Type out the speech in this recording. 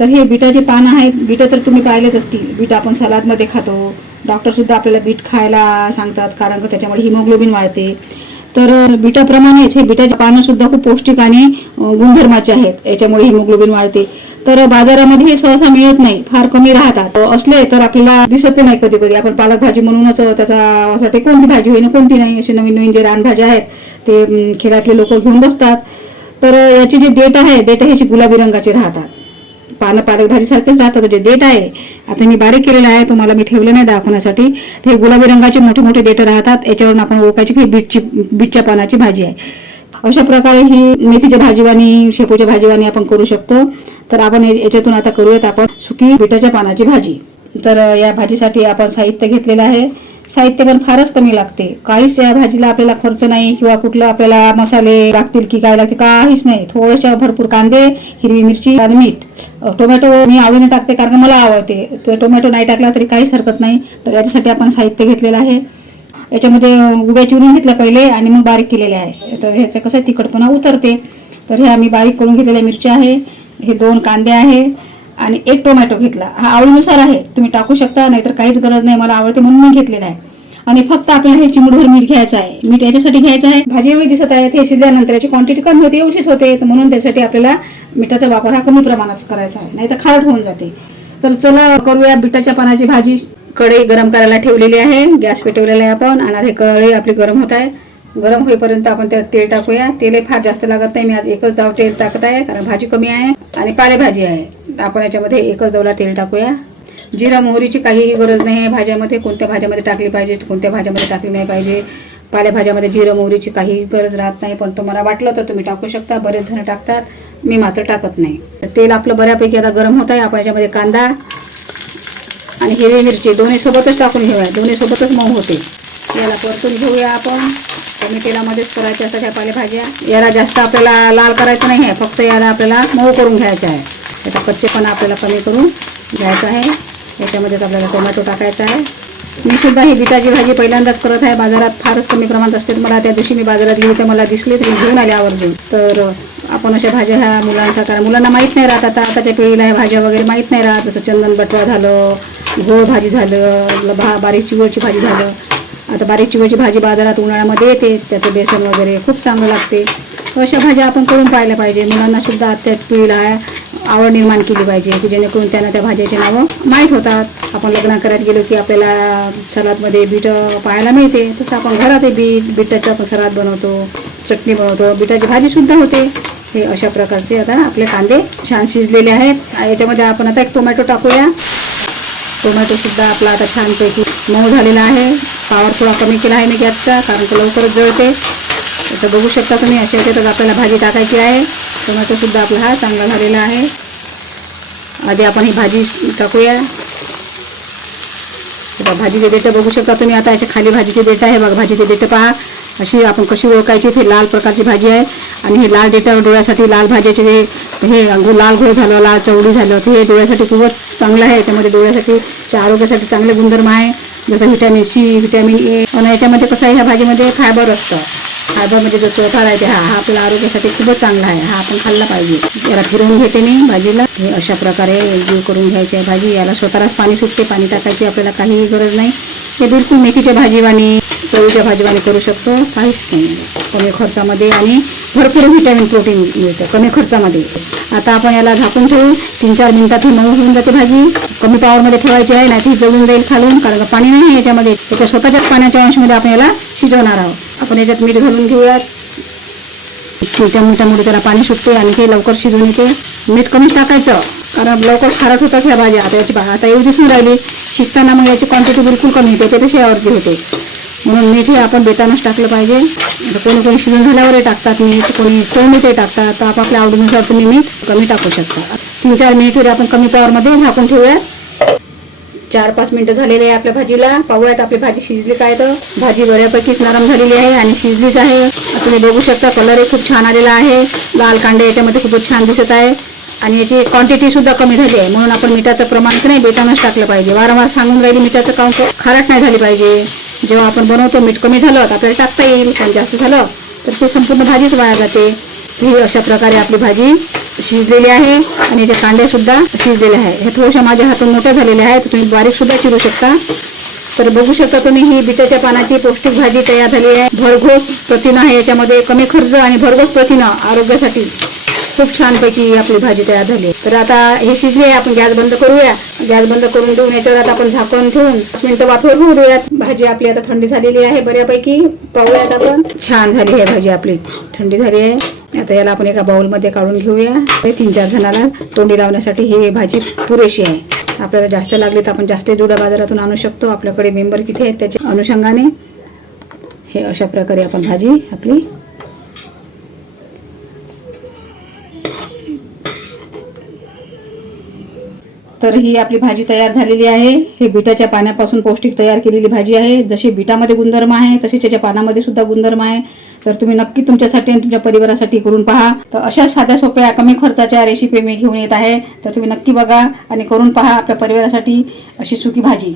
तर हे बीटाचे पानं आहेत. बीट तर तुम्ही पाहिलेच असतील, बीट आपण सलादमध्ये खातो. डॉक्टरसुद्धा आपल्याला बीट खायला सांगतात, कारण त्याच्यामुळे हिमोग्लोबिन वाढते. तर बीटाप्रमाणेच हे बीटाचे पानंसुद्धा खूप पौष्टिक आणि गुणधर्माचे आहेत, याच्यामुळे हिमोग्लोबिन वाढते. तर बाजारामध्ये हे सहसा मिळत नाही, फार कमी राहतात. असले तर आपल्याला दिसत नाही. कधी कधी आपण पालक भाजी म्हणूनच त्याचा असं वाटते कोणती भाजी होईल कोणती नाही. असे नवीन नवीन जे रानभाज्या आहेत ते खेड्यातले लोक घेऊन बसतात. तर याची जी देठ आहे, देठ ह्याची गुलाबी रंगाची राहतात. पानं पालक भाजीसारखेच राहतात. जे देठ आहे, आता मी बारीक केलेलं आहे, तुम्हाला मी ठेवलं नाही दाखवण्यासाठी. हे गुलाबी रंगाचे मोठे मोठे देठ राहतात. याच्यावरून आपण ओळखायची की बीटच्या पानाची भाजी आहे. अशा प्रकारे ही मेथीच्या भाजीवानी, शेपूच्या भाजीवानी आपण करू शकतो. तर आपण याच्यातून आता करूयात आपण सुकी बीटाच्या पानाची भाजी. तर या भाजीसाठी आपण साहित्य घेतलेलं आहे. साहित्य पण फारच कमी लागते. काहीच या भाजीला आपल्याला खर्च नाही किंवा कुठलं आपल्याला मसाले लागतील की काय लागते, काहीच नाही. थोड्याशा भरपूर कांदे, हिरवी मिरची आणि मीठ. टोमॅटो मी आवडीने टाकते कारण मला आवडते. तर टोमॅटो नाही टाकला तरी काहीच हरकत नाही. तर याच्यासाठी आपण साहित्य घेतलेलं आहे. याच्यामध्ये उभ्या चिरून घेतल्या पहिले आणि मग बारीक केलेले आहे. तर ह्याचं कसं तिखटपणा उतरते. तर हे आम्ही बारीक करून घेतलेल्या मिरच्या आहे, हे 2 कांदे आहे आणि 1 टोमॅटो घेतला. हा आवडीनुसार आहे, तुम्ही टाकू शकता, नाहीतर काहीच गरज नाही. मला आवडते म्हणून मी घेतलेला आहे. आणि फक्त आपल्याला हे चिमूटभर मीठ घ्यायचं आहे. मीठ याच्यासाठी घ्यायचं आहे, भाजी एवढी दिसत आहे, हे शिजल्यानंतर याची क्वांटिटी कमी होते, एवढीच होते. म्हणून त्यासाठी आपल्याला मिठाचा वापर हा कमी प्रमाणात करायचा आहे, नाही तर खारट होऊन जाते. तर चला करूया बीटाच्या पानाची भाजी. कढई गरम करायला ठेवलेली आहे, गॅस पेटवलेला आहे आपण. आणि हे कढई आपली गरम होत आहे. गरम होईपर्यंत आपण त्यात तेल टाकूया. तेल फार जास्त लागत नाही, मी आज एकच दाव तेल टाकत आहे कारण भाजी कमी आहे आणि पालेभाजी आहे. आपण याच्यामध्ये एकच दवला तेल टाकूया. जिरा मोहरीची काहीही गरज नाही आहे भाज्यामध्ये. कोणत्या भाज्यामध्ये टाकली पाहिजे, कोणत्या भाज्यामध्ये टाकली नाही पाहिजे. पालेभाज्यामध्ये जिरा मोहरीची काही गरज राहत नाही, पण तुम्हाला वाटलं तर तुम्ही टाकू शकता. बरेच जण टाकतात, मी मात्र टाकत नाही. तेल आपलं बऱ्यापैकी आता गरम होत आहे. आपण याच्यामध्ये कांदा आणि हिरवी मिरची दोन्ही सोबतच टाकून घेऊया, दोन्ही सोबतच मऊ होते. याला परतून घेऊया आपण. कमी तेलामध्येच करायच्या असतात ह्या पालेभाज्या. याला जास्त आपल्याला लाल करायचं नाही आहे, फक्त याला आपल्याला मऊ करून घ्यायचं आहे. याचा कच्चेपणा आपल्याला कमी करून घ्यायचा आहे. याच्यामध्येच आपल्याला टोमॅटो टाकायचा आहे. मी सुद्धा ही बीटाची भाजी पहिल्यांदाच करत आहे. बाजारात फारच कमी प्रमाणात असते. मला त्या दिवशी मी बाजारात गेली तर मला दिसले तर मी घेऊन आले आवर्जून. तर आपण अशा भाज्या ह्या मुलांचा, कारण मुलांना माहीत नाही राहत, आताच्या पिढीला ह्या भाज्या वगैरे माहीत नाही राहत. जसं चंदन बटाटा झालं, घोळ भाजी झालं, बारीक चिवळची भाजी झालं. आता बारीक चिवळची भाजी बाजारात उन्हाळ्यामध्ये येते, त्याचं बेसन वगैरे खूप चांगलं लागते. अशा भाज्या आपण करून पाहिल्या पाहिजे. मुलांना सुद्धा आजच्या पिढीला आवड निर्माण केली पाहिजे की जेणेकरून त्यांना त्या भाज्याचे नावं माहीत होतात. आपण लग्न करायला गेलो की आपल्याला सलादमध्ये बीट पाहायला मिळते, तसं आपण घरात बीटाचं आपण सलाद बनवतो, चटणी बनवतो, बीटाची भाजीसुद्धा होते. हे अशा प्रकारचे आता आपले कांदे छान शिजलेले आहेत. याच्यामध्ये आपण आता 1 टोमॅटो टाकूया. टोमॅटोसुद्धा आपला आता छानपैकी मऊ झालेला आहे. पावर थोडा कमी केला आहे मी गॅसचा, कारण तो लवकरच जळते. तर बघू शकता तुम्ही, अशा याच्यातच आपल्याला भाजी टाकायची आहे. टोमॅटोसुद्धा आपला हा चांगला झालेला आहे. आधी आपण ही भाजी टाकूया. भाजीचे देठं बघू शकता तुम्ही. आता याच्या खाली भाजीचे देठं आहे बघा, भाजीचे देठं पहा. अशी आपण कशी ओळखायची. हे लाल प्रकारची भाजी आहे आणि हे लाल देठं डोळ्यासाठी, लाल भाज्याचे हे लाल घोळ झालं, लाल चवडी झालं, हे डोळ्यासाठी खूपच चांगलं आहे. याच्यामध्ये डोळ्यासाठी, आरोग्यासाठी चांगले गुणधर्म आहे, जसं व्हिटॅमिन सी, व्हिटॅमिन ए. आणि याच्यामध्ये कसं आहे, ह्या भाजीमध्ये फायबर असतं. फायबर म्हणजे जो चोथा आहे हा आपल्या आरोग्यासाठी खूपच चांगला आहे. हा आपण खाल्ला पाहिजे. याला फिरवून घेते मी भाजीला. हे अशा प्रकारे एकजीव करून घ्यायची आहे भाजी. याला स्वतःलाच पाणी सुटते, पाणी टाकायची आपल्याला काहीही गरज नाही. हे बिलकुल मेथीच्या भाजीवानी, चवळीच्या भाजीवानी करू शकतो, काहीच नाही. कमी खर्चामध्ये आणि भरपूर व्हिटॅमिन, प्रोटीन मिळतं कमी खर्चामध्ये. आता आपण याला झाकून ठेवू. 3-4 मिनिटात ही मऊ होऊन जाते भाजी. कमी पावरमध्ये ठेवायची आहे, नाही ती जळून जाईल खालून, कारण पाणी नाही याच्यामध्ये. त्याच्या स्वतःच्याच पाण्याच्या अंशमध्ये आपण याला शिजवणार आहोत. आपण याच्यात मीठ घालून घेऊयात. छोट्या मोठ्यामुळे त्याला पाणी सुटते आणि ते लवकर शिजून येते. मीठ कमीच टाकायचं, कारण लवकर खारट होतात ह्या भाज्या. आता एवढी दिसून राहिली, शिजताना मग याची क्वांटिटी बिलकुल कमी, त्याच्यापेक्षा यावरती होते. म्हणून मीठ हे आपण बेतानच टाकलं पाहिजे. आता कोणी कोणी शिजून झाल्यावरही टाकतात मीठ, कोणी मीठही टाकतात. तर आपापल्या आवडीनुसार तुम्ही मीठ कमी टाकू शकता. 3-4 मिनिट आपण कमी पावरमध्ये झाकून ठेवूयात. 4-5 मिनिटं झालेले आहे आपल्या भाजीला. पाहूयात आपली भाजी शिजली काय. तर भाजी बऱ्यापैकीच नरम झालेली आहे आणि शिजलीच आहे. तुम्ही बघू शकता, कलरही खूप छान आलेला आहे. लाल कांदे याच्यामध्ये खूपच छान दिसत आहे आणि याची क्वांटिटीसुद्धा कमी झाली आहे. म्हणून आपण मिठाचं प्रमाण नाही बेतानच टाकलं पाहिजे. वारंवार सांगून राहिली मिठाचं काउंट, खारट नाही झाली पाहिजे. जेव्हा आपण बनवतो मीठ कमी झालं तर आपल्याला टाकता येईल, पण जास्त झालं तर ते संपूर्ण भाजीच वाया जाते. ही अशा प्रकारे आपली भाजी शिजलेली आहे आणि याच्या कांद्या सुद्धा शिजलेल्या आहे. हे थोड्याशा माझ्या हातून मोठ्या झालेल्या आहेत, तुम्ही बारीक सुद्धा चिरू शकता. तर बघू शकता तुम्ही ही बिटाच्या पानाची पौष्टिक भाजी तयार झाली आहे. भरघोस प्रथिन आहे याच्यामध्ये, कमी खर्च आणि भरघोस प्रथिन आरोग्यासाठी. खूप छानपैकी आपली भाजी तयार झाली. तर आता हे शिजली आहे, आपण गॅस बंद करूया. गॅस बंद करून देऊन याच्यावर आता आपण झाकण ठेवून 5 मिनिटं वाफेवर होऊ देऊयात. भाजी आपली आता थंडी झालेली आहे बऱ्यापैकी. पाहूयात आपण. छान झाली आहे भाजी आपली, थंडी झाली आहे. आता याला आपण एका बाउलमध्ये काढून घेऊया. 3-4 जणांना तोंडी लावण्यासाठी ही भाजी पुरेशी आहे. आपल्याला जास्त लागली तर आपण जास्त जुड्या बाजारातून आणू शकतो. आपल्याकडे मेंबर किती आहेत त्याच्या अनुषंगाने हे अशा प्रकारे आपण भाजी आपली तर ही आपली भाजी तयार झालेली आहे. हे बिटाच्या पाण्यापासून पौष्टिक तयार केलेली भाजी आहे. जशी बिटामध्ये गुणधर्म आहे तशी त्याच्या पानामध्ये सुद्धा गुणधर्म आहे. तर तुम्ही नक्की तुमच्यासाठी आणि तुमच्या परिवारासाठी करून पहा. तर अशाच साध्या सोप्या कमी खर्चाच्या रेसिपी मी घेऊन येत आहे. तर तुम्ही नक्की बघा आणि करून पहा आपल्या परिवारासाठी अशी सुकी भाजी.